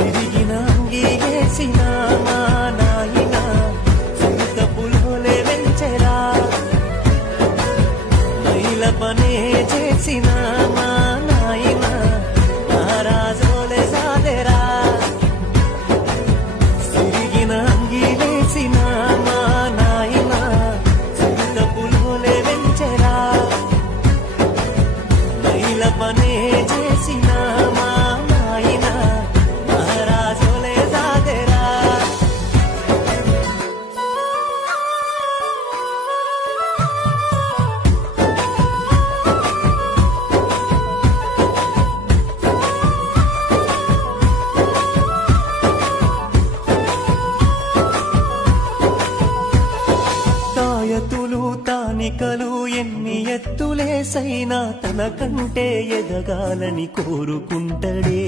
తిరిగిన అంగీలేసిన మా నాయన చింత పులోలే వెంచెరా మైల పనే చేసిన మా నాయన మహారాజోలే సాదెరా తిరిగిన అంగీలేసిన మా నాయన చింత పులోలే వెంచెరా మైల పనే చేసిన మా నాయన మహారాజోలే సాదెరా తాయతులు తానికలు ఎన్ని ఎత్తులేసైనా తనకంటే ఎదగాలని కోరుకుంటడే